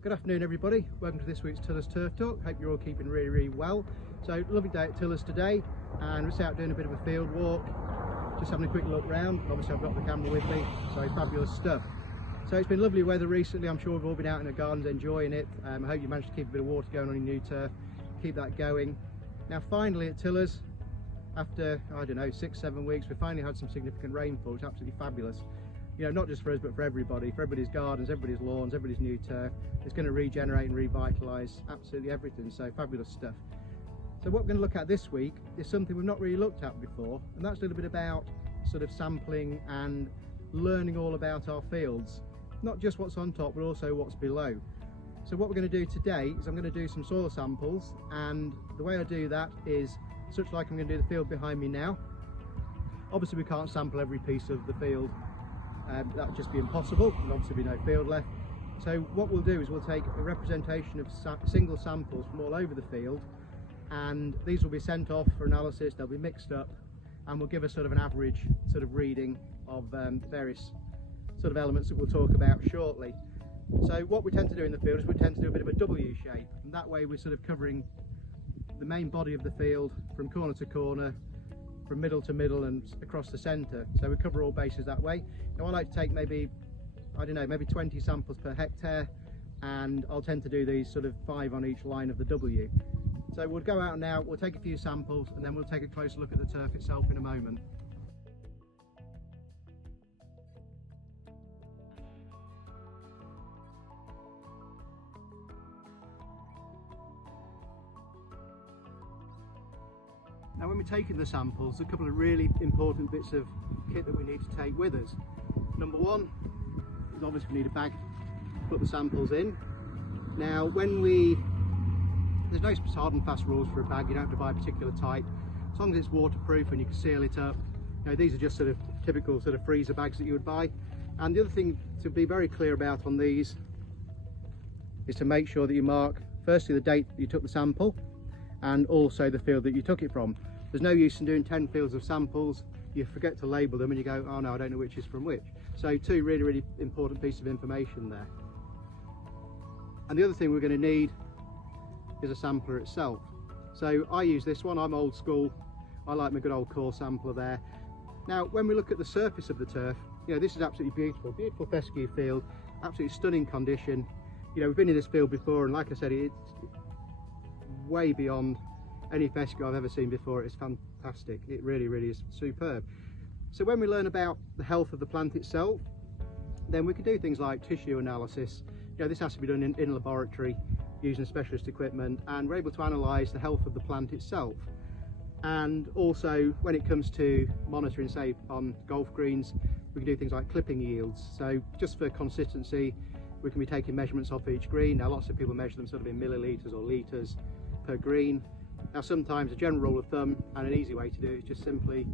Good afternoon everybody, welcome to this week's Tillers Turf Talk. Hope you're all keeping really well. So lovely day at Tillers today, and we're out doing a bit of a field walk, just having a quick look round. Obviously I've got the camera with me, so fabulous stuff. So it's been lovely weather recently. I'm sure we've all been out in the gardens enjoying it. I hope you managed to keep a bit of water going on your new turf, keep that going. Now finally at Tillers, after I don't know 6-7 weeks, we finally had some significant rainfall. It's absolutely fabulous. You know, not just for us but for everybody's gardens, everybody's lawns, everybody's new turf. It's going to regenerate and revitalise absolutely everything, so fabulous stuff. So what we're going to look at this week is something we've not really looked at before, and that's a little bit about sort of sampling and learning all about our fields, not just what's on top but also what's below. So what we're going to do today is I'm going to do some soil samples, and the way I do that is such like I'm going to do the field behind me now. Obviously we can't sample every piece of the field. That would just be impossible, and obviously be no field left. So what we'll do is we'll take a representation of single samples from all over the field, and these will be sent off for analysis. They'll be mixed up and we'll give us sort of an average sort of reading of various sort of elements that we'll talk about shortly. So what we tend to do in the field is we tend to do a bit of a W shape, and that way we're sort of covering the main body of the field from corner to corner, from middle to middle and across the centre, so we cover all bases that way. Now I like to take maybe, I don't know, maybe 20 samples per hectare, and I'll tend to do these sort of 5 on each line of the W. So we'll go out now, we'll take a few samples, and then we'll take a closer look at the turf itself in a moment. Now when we're taking the samples, a couple of really important bits of kit that we need to take with us. Number one is obviously we need a bag to put the samples in. Now there's no hard and fast rules for a bag. You don't have to buy a particular type, as long as it's waterproof and you can seal it up. You know, these are just sort of typical sort of freezer bags that you would buy. And the other thing to be very clear about on these is to make sure that you mark firstly the date that you took the sample, and also the field that you took it from. There's no use in doing 10 fields of samples, you forget to label them and you go, oh no, I don't know which is from which. So two really important pieces of information there. And the other thing we're going to need is a sampler itself. So I use this one, I'm old school, I like my good old core sampler there. Now when we look at the surface of the turf, you know, this is absolutely beautiful fescue field, absolutely stunning condition. You know, we've been in this field before, and like I said, it's way beyond any fescue I've ever seen before. It's fantastic, it really is superb. So when we learn about the health of the plant itself, then we can do things like tissue analysis. You know, this has to be done in laboratory using specialist equipment, and we're able to analyse the health of the plant itself. And also when it comes to monitoring, say on golf greens, we can do things like clipping yields. So just for consistency, we can be taking measurements off each green. Now lots of people measure them sort of in millilitres or litres per green. Now sometimes a general rule of thumb and an easy way to do it is just simply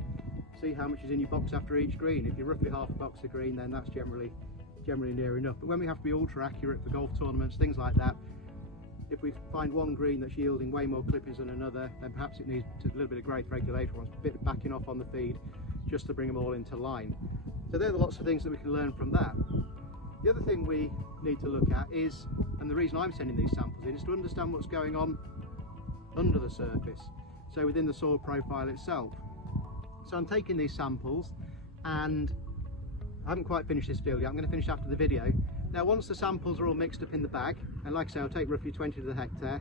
see how much is in your box after each green. If you're roughly half a box of green, then that's generally near enough. But when we have to be ultra accurate for golf tournaments, things like that, if we find one green that's yielding way more clippings than another, then perhaps it needs a little bit of growth regulator or a bit of backing off on the feed just to bring them all into line. So there are lots of things that we can learn from that. The other thing we need to look at is, and the reason I'm sending these samples in, is to understand what's going on under the surface, so within the soil profile itself. So I'm taking these samples, and I haven't quite finished this field yet. I'm going to finish after the video. Now once the samples are all mixed up in the bag, and like I say, I'll take roughly 20 to the hectare,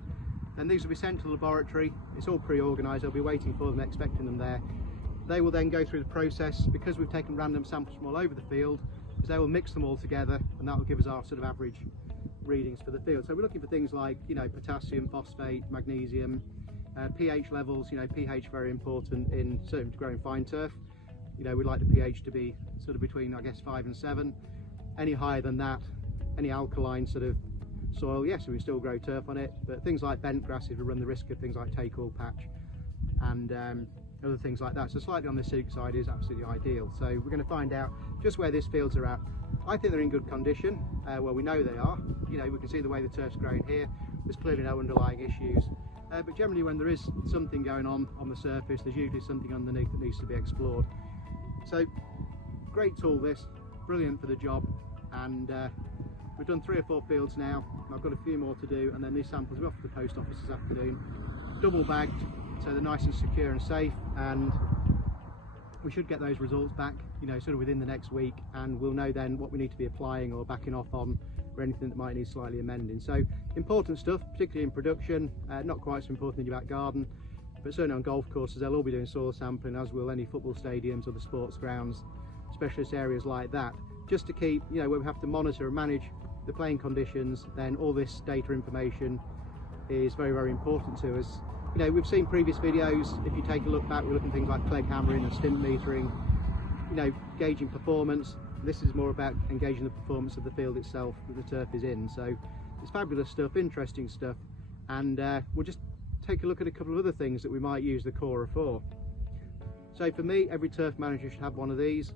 then these will be sent to the laboratory. It's all pre-organised, I'll be waiting for them, expecting them there. They will then go through the process, because we've taken random samples from all over the field, because they will mix them all together, and that will give us our sort of average readings for the field. So we're looking for things like, you know, potassium, phosphate, magnesium, pH levels. You know, pH very important in certainly growing fine turf. You know, we like the pH to be sort of between, I guess, 5 and 7. Any higher than that, any alkaline sort of soil, yes, we still grow turf on it, but things like bent grasses will run the risk of things like take-all patch and other things like that. So slightly on the acidic side is absolutely ideal. So we're going to find out just where these fields are at. I think they're in good condition. Well, we know they are. You know, we can see the way the turf's growing here. There's clearly no underlying issues. But generally when there is something going on the surface, there's usually something underneath that needs to be explored. So great tool this, brilliant for the job, and We've done 3 or 4 fields now. I've got a few more to do, and then these samples will be off to the post office this afternoon, double bagged so they're nice and secure and safe, and we should get those results back, you know, sort of within the next week, and we'll know then what we need to be applying or backing off on, or anything that might need slightly amending. So important stuff, particularly in production, not quite so important in your back garden, but certainly on golf courses they'll all be doing soil sampling, as will any football stadiums or the sports grounds, specialist areas like that, just to keep, you know, where we have to monitor and manage the playing conditions. Then all this data information is very, very important to us. You know, we've seen previous videos, if you take a look back, we're looking at things like Clegg hammering and stimp metering, you know, gauging performance. This is more about engaging the performance of the field itself that the turf is in. So it's fabulous stuff, interesting stuff, and we'll just take a look at a couple of other things that we might use the Cora for. So for me, every turf manager should have one of these.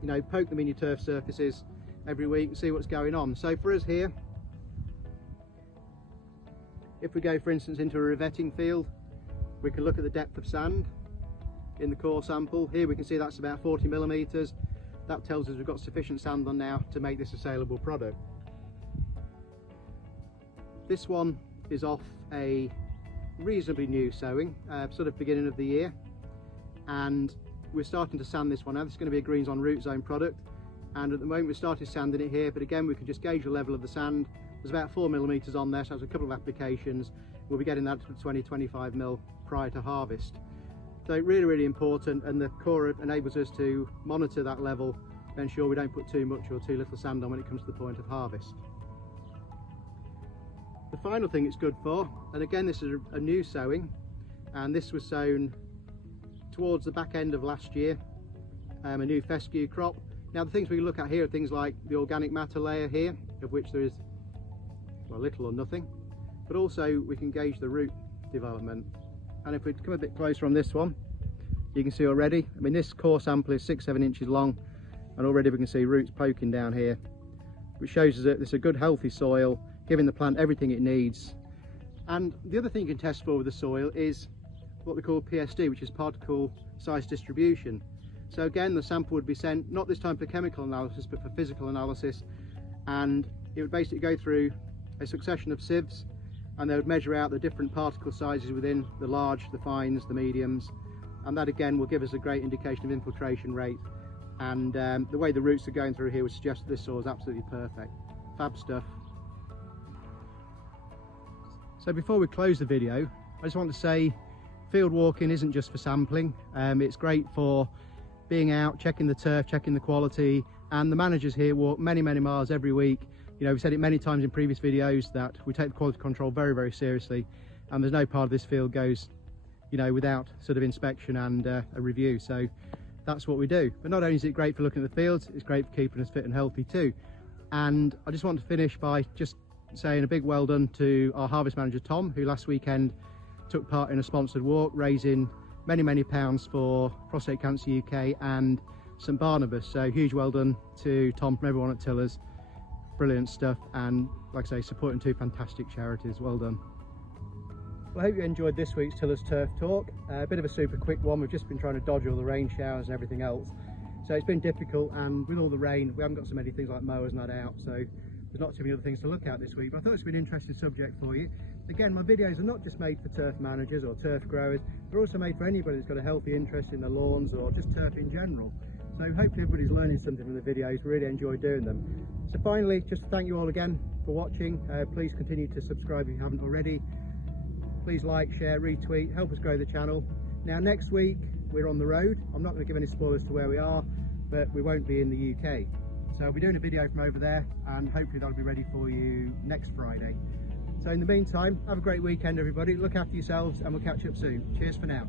You know, poke them in your turf surfaces every week and see what's going on. So for us here, if we go for instance into a revetting field, we can look at the depth of sand in the core sample. Here we can see that's about 40 millimeters. That tells us we've got sufficient sand on now to make this a saleable product. This one is off a reasonably new sowing, sort of beginning of the year, and we're starting to sand this one now. This is going to be a Greens on Root Zone product, and at the moment we started sanding it here, but again we can just gauge the level of the sand. There's about 4 millimeters on there, so there's a couple of applications. We'll be getting that to 20-25 mil prior to harvest. So really, really important, and the Cora enables us to monitor that level to ensure we don't put too much or too little sand on when it comes to the point of harvest. The final thing it's good for, and again this is a new sowing, and this was sown towards the back end of last year, a new fescue crop. Now the things we look at here are things like the organic matter layer here, of which there is, well, little or nothing, but also we can gauge the root development. And if we come a bit closer on this one, you can see already, I mean this core sample is 6-7 inches long, and already we can see roots poking down here, which shows us that it's a good healthy soil, giving the plant everything it needs. And the other thing you can test for with the soil is what we call PSD, which is particle size distribution. So again, the sample would be sent, not this time for chemical analysis, but for physical analysis, and it would basically go through a succession of sieves, and they would measure out the different particle sizes within the large, the fines, the mediums, and that again will give us a great indication of infiltration rate. And the way the roots are going through here would suggest that this soil is absolutely perfect. Fab stuff. So before we close the video, I just want to say field walking isn't just for sampling. It's great for being out, checking the turf, checking the quality, and the managers here walk many, many miles every week. You know, we've said it many times in previous videos that we take the quality control very, very seriously, and there's no part of this field goes, you know, without sort of inspection and a review. So that's what we do. But not only is it great for looking at the fields, it's great for keeping us fit and healthy too. And I just want to finish by just saying a big well done to our harvest manager Tom, who last weekend took part in a sponsored walk raising many, many pounds for Prostate Cancer UK and St Barnabas. So huge well done to Tom from everyone at Tillers. Brilliant stuff, and like I say, supporting 2 fantastic charities. Well done. Well, I hope you enjoyed this week's Tillers Turf Talk. A bit of a super quick one. We've just been trying to dodge all the rain showers and everything else, so it's been difficult, and with all the rain we haven't got so many things like mowers not out, so there's not too many other things to look at this week. But I thought it's been an interesting subject for you. Again, my videos are not just made for turf managers or turf growers, they're also made for anybody that's got a healthy interest in the lawns or just turf in general. So hopefully everybody's learning something from the videos. We really enjoy doing them. So finally, just to thank you all again for watching. Please continue to subscribe if you haven't already. Please like, share, retweet, help us grow the channel. Now next week we're on the road. I'm not going to give any spoilers to where we are, but we won't be in the UK. So I'll be doing a video from over there, and hopefully that'll be ready for you next Friday. So in the meantime, have a great weekend everybody. Look after yourselves, and we'll catch up soon. Cheers for now.